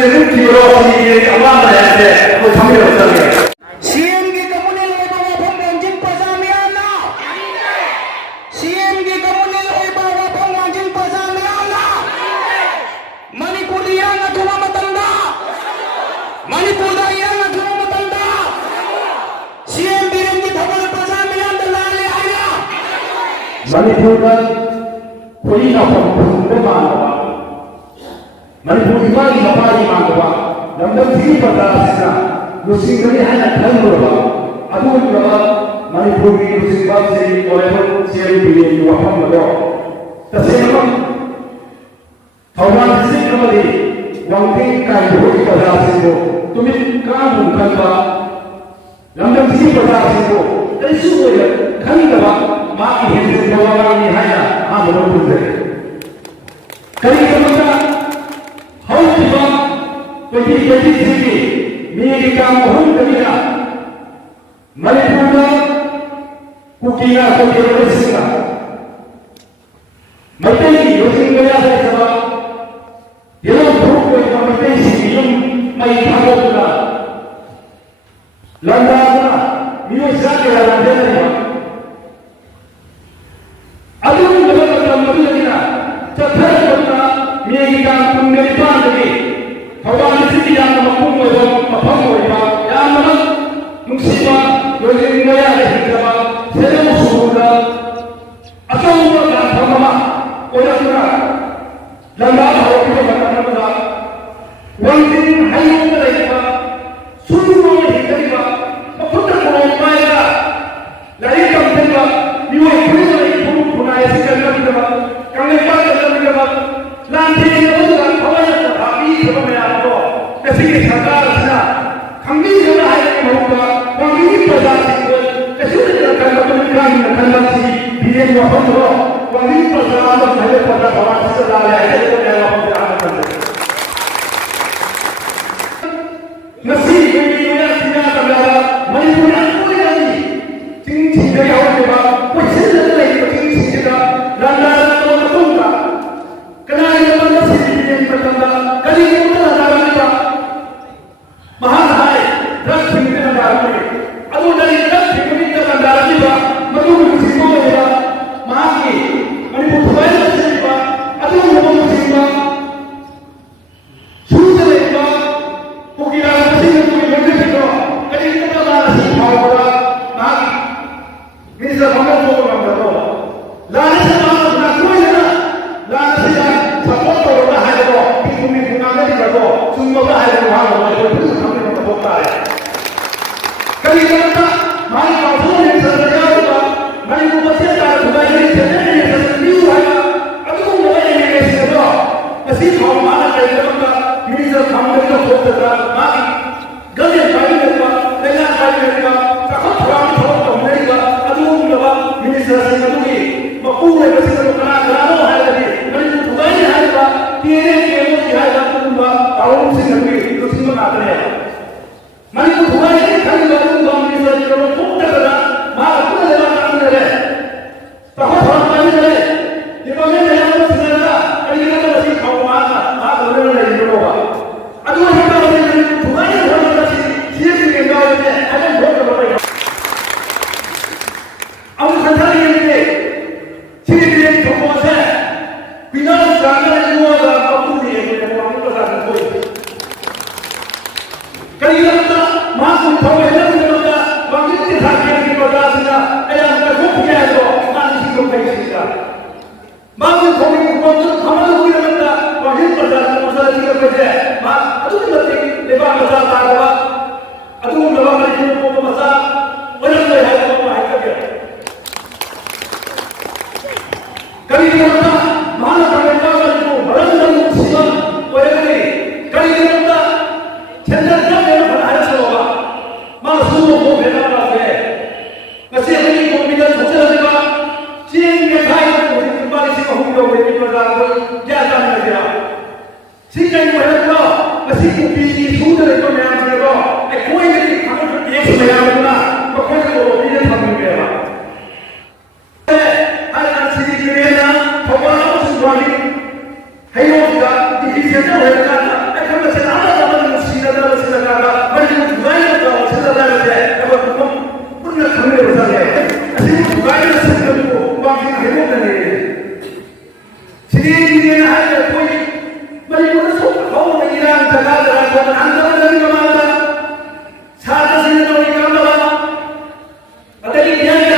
지금 기울어지기 아마한테 그 참여 없다고요. CM기 거문일 의바와 봉광진 버사미안나 CM기 거문일 의바와 봉광진 버사미안나 Manipur यांना तुला मतंदा मणिपुर यांना तुला मतंदा CM बिरंगी धवल बसामियांना लाले आया मणिपुर가 본인이 아픈 마음과 मणिपुर इमानी मपारी मांगवा नंदन थी पता सिना लुसिंगनी हाना खंगवा अदुगवा मणिपुर की लुसिंगवा से ओलेबल सेल बिले वफम मदो तसेमम थौमान सिंगमदी वांगिंग काय होई पता सिनो तुमि कामु खंगवा नंदन थी पता सिनो तैसुवे खंगवा माकी हेसे दवावानी हाना आमरो पुजे कई कमता हौतिबा पति सिंगी मेरी काम हम करिया मणिपुर कुकिया को केवल सिंगा मते योजिंग गया है सब ये भूख को मते सिंगी मई भागोला लंदाना मियो जाके लंदे नहीं अदुम जगत मदुलिना चथर कोना मेरी काम कुंगली पांडगी थवान सिटी याम मकुम ओइबा मफम ओइबा याम नुसिबा योजिंगया हिजबा सेरेम सुरुदा अचौबा गाथममा ओयकुना लंगा भावकी बतानबा वंदिन हायुंग लैबा सुरुनो हिजबा मफुत कोइ पायला लाई कमतेबा निवे पुलिसै पुरु पुनाय सिकलबा कंगे पादलबा लांथि नबुगा खवया भाबी खबमयातो कसिगे सरकारना खंगी जना है महुका वांगी प्रजातिको कसिगे कंगमकान कंगसी बिएन वफरो वांगी प्रजात भले पदा भवान सदाले है तो नेवा पे आनंद नसी बेबिया तिना तलावा मणिपुर कोई नहीं चिंग चिंग गया के बाद कोई सिद्ध नहीं चिंग चिंग का लाला तो मतुंगा कनाई बंद से बिएन प्रतंदा कली उतना दारनिबा महाधाय रस सिंगना दारनि अदु नहीं रस सिंगना दारनिबा मधु सिंगोया माकी मणिपुर थवाई सिंगबा अदु नमो सिंगबा सुजलेबा कुकिरा सिंगबा लोगे सिंगो कली उतना दारनि भावरा माकी मिसा भंगो को मंगो लाने से ना कोई ना लाने से सपोर्ट करो ना है तो तुम्हें गुनाह नहीं करो सुनो का है वहां तो फिर हमने तो होता है कभी कहता मां बाबू ने सरया होगा मैं को बच्चे का खुदाई नहीं चलने नहीं सकती है अब तुम मोबाइल में कैसे करो ऐसी भाव माना चाहिए मेरी सब हमने तो होता था मां गले पानी करवा लेना पानी करवा सखत पुरानी हो तो नहीं का अब तुम लगा मेरी सब से करूंगी मपूरे बस को करा करानो है लगी मैं खुदाई है का तेरे के वो है तुम और से करके तो सिंह आते हैं मैं को खुदाई नहीं खाली बात तुम मेरी सब करो तुम करना मां अपने लेवा काम करे तो हम पानी करे ये को मैं लेवा सिंह कहीं ना तो खाओ मां बोले नहीं होगा अब वो है तो खुदाई होना चाहिए ये के गांव में अरे बहुत बड़ा अब संसार ये सीधे ठोको से बिना जाने हुआ बापू ने वो हमको बता कोई कई लगता मां को ठोके नहीं होता बाकी के साथ की बता देना ए हमका खूब किया तो मां किसी को नहीं सीखा मां को ठोके को हमारा कोई लगता बाकी बता मसाला की वजह मां अदू बते लेवा बता बाबा अदू लवा में को मसा वजह से है तो है क्या कभी होता माना पड़ेगा को बरंदन सिवा ओएले कभी होता चंदन का मेरा बनाया होगा मां सुनो को भेजा है वैसे हमें को मिला सोचा देगा चीन के भाई को बारी से कहूं लोग मेरी प्रजा को क्या जाने लगा सीधे को है तो वैसे को बीजी सूद रे को मैं आप देखो ए कोई नहीं हम एक में आऊंगा तो कोई को बीजे समझ में आवा Hey, you got the easier to सरकार आंदोलन साधन अतरी मैम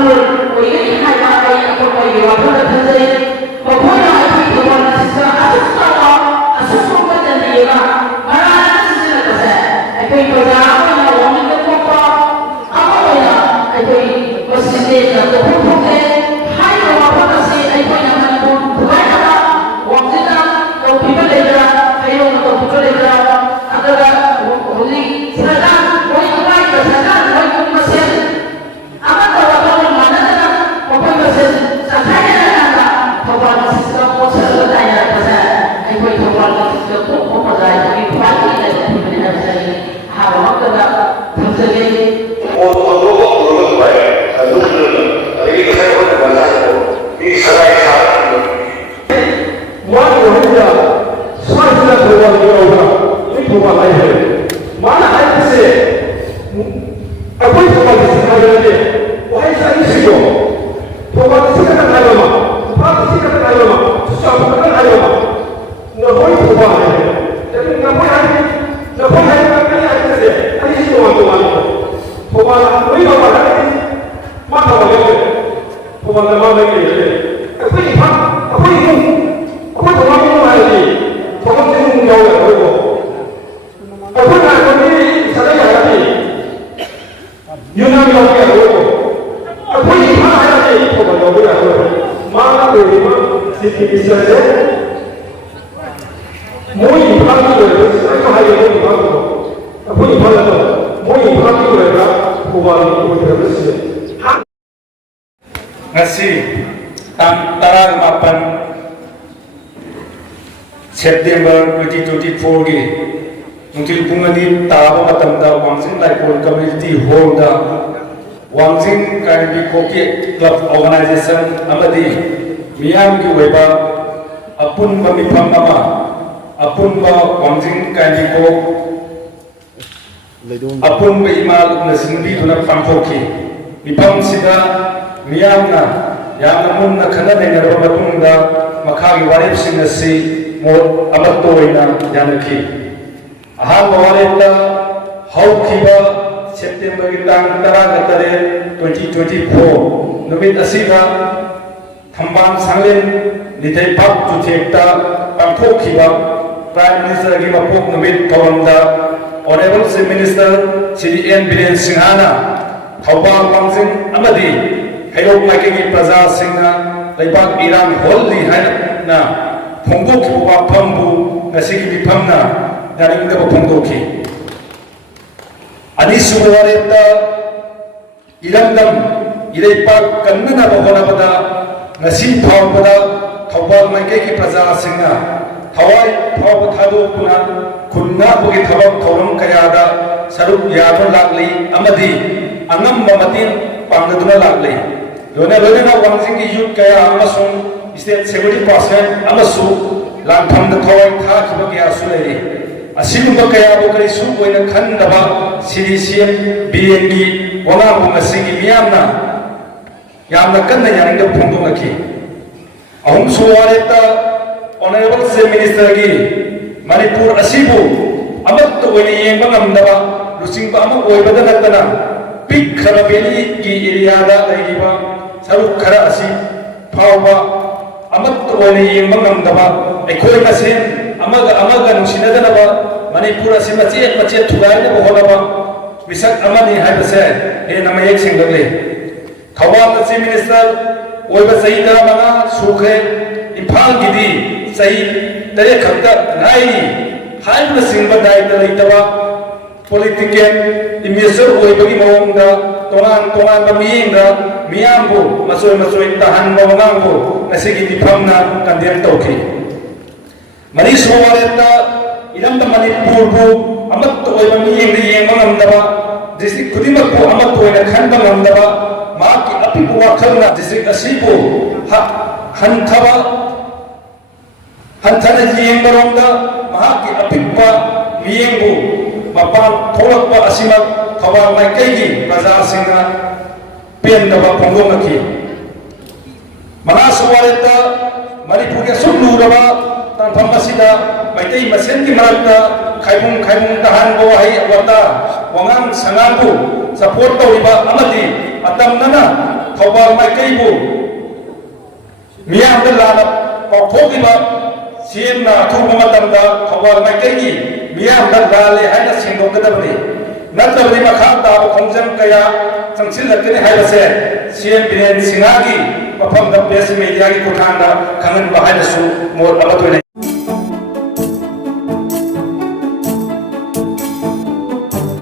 हेलो September 2024 की Nungtil Pungani Taba Matamda Wangsin Laipur Community Hall da Wangsin Karbi Koki Club Organization Amadi Miyam ki Weba Apun Mamipam Mama Apun Ba Wangsin Karbi Ko Apun Ba Imal Nasimbi Tuna Pangkoki Mipam Sida Miyam na Yang namun na Kanada Ngarwa Matunda Makagi Warip Sinasi ꯃꯣꯠ ꯑꯃꯠꯇ ꯑꯣꯏꯅ ꯌꯥꯅꯈꯤ꯫ ꯑꯍꯥꯟꯕ ꯋꯥꯔꯦꯞꯇ ꯍꯧꯈꯤꯕ ꯁꯦꯞꯇꯦꯝꯕꯔꯒꯤ ꯇꯥꯡ 18, 2024 ꯅꯨꯃꯤꯠ ꯑꯁꯤꯗ ꯊꯝꯕꯥꯜ ꯁꯪꯂꯦꯟ ꯅꯤꯡꯊꯩꯄꯥꯛ ꯆꯨꯊꯦꯛꯇ ꯄꯥꯡꯊꯣꯛꯈꯤꯕ ꯄ꯭ꯔꯥꯏꯝ ꯃꯤꯅꯤꯁꯇꯔꯒꯤ ꯃꯄꯣꯛ ꯅꯨꯃꯤꯠ ꯊꯧꯔꯝꯗ honourable chief minister Shri N. Biren ꯁꯤꯡꯍꯅ ꯊꯧꯕꯥꯜ ꯋꯥꯡꯖꯤꯡ ꯑꯃꯗꯤ ꯍꯩꯔꯣꯛ ꯃꯥꯏꯀꯩꯒꯤ ꯄ꯭ꯔꯖꯥꯁꯤꯡꯅ ꯂꯩꯕꯥꯛ ꯏꯔꯥꯡ ꯍꯧꯍꯜꯂꯤ ꯍꯥꯏꯅ ꯐꯣꯡꯗꯣꯛꯈꯤꯕ ꯋꯥꯐꯝꯕꯨ ꯉꯁꯤꯒꯤ ꯃꯤꯐꯝꯅ ꯌꯥꯅꯤꯡꯗꯕ ꯐꯣꯡꯗꯣꯛꯈꯤ꯫ ꯑꯅꯤꯁꯨꯕ ꯋꯥꯔꯦꯞꯇ ꯏꯔꯝꯗꯝ ꯏꯔꯩꯄꯥꯛ ꯀꯟꯅꯅꯕ ꯍꯣꯠꯅꯕꯗ ngasi phawbada thawbal maikei prajasingna thawai phawba thadokuna khunna bugi thabak thoram kayada saruk yadun lakli amadi angamba matin pangduna lakli lona wangsingi youth kaya amasung state 70% amasu langthamda thawai tha khiba kaya sulei asimba kaya bu kari su koina khandaba CDCM BNG ona bu ngasi miyamna yamna kanna yaningda phongdongaki ahum suwareta honorable chief minister gi manipur asibu amat oine yengba ngamdaba lusingba ama oibada natana pik khara valley gi area da laiba saruk khara asi phawba amat oine yengba ngamdaba ekhoi masen amaga nungsinadaba manipur asi mache thugai na bohonaba misak amani haibase he namayek singlagle Thawbal Chief Minister oiba sahi tara manga sukhe Imphal gidi sahi tare khakta nai haibna singba daita leitaba political imesor oiba gi mawngda tongan ba miyengda miyambu masoi tahan ba mangambu asigi diphamna kandel tawki mari sowareta iramda manipur bu amat oiba miyengda yengba ngamdaba district kudimak bu amat oina khanba ngamdaba Maki api buwakalna district asibu hantana yeng barongda mahaki apikpa miyengbu mapan tholakpa asimak thawal maikei praja singna pendaba phongdongaki mana suwareta manipur ge sumluraba tanpham asida maitei masenki marakta khaibung tahan bo hai awata wangang sangabu support tawriba amadi atamnana thawbal maikei bu miyamda lana pauthokiba CM na thuba matamda thawbal maikei gi miyamda lale haina singdokadabani natabani makha taba khongjam kaya changsilakani haibase CM Biren Singha gi mafamda press media gi kuthangda khangan ba hainasu mor amatoi